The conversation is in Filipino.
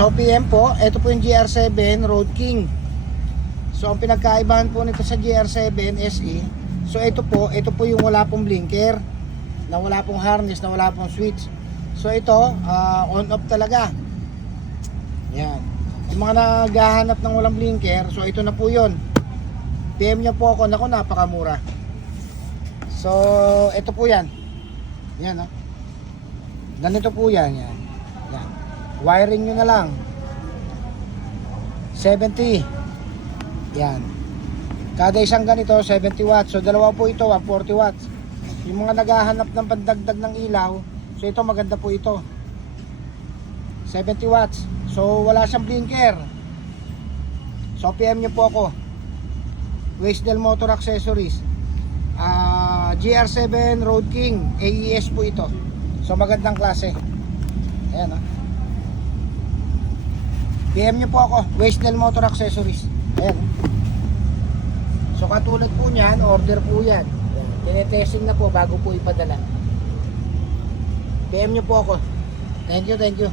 So PM po, ito po yung GR7 Road King. So ang pinagkaibahan po nito sa GR7 SE, so ito po yung wala pong blinker, na wala pong harness, na wala pong switch. So ito, on off talaga. Yan. Yung mga naghahanap ng walang blinker, so ito na po yun. PM nyo po ako, naku, napakamura. So ito po yan. Yan, no? Ganito po yan, yan. Yan. Wiring nyo na lang 70. Yan. Kada isang ganito 70 watts. So dalawa po ito, 140 watts. Yung mga naghahanap ng pandagdag ng ilaw, so ito maganda po ito, 70 watts. So wala siyang blinker. So PM nyo po ako, Waysdale Motor Accessories, GR7 Road King AES po ito. So magandang klase. Ayan, PM nyo po ako, Waysdale Motor Accessories. Ayan. So katulad po niyan, order po yan. Tinetesting na po bago po ipadala. PM nyo po ako. Thank you, thank you.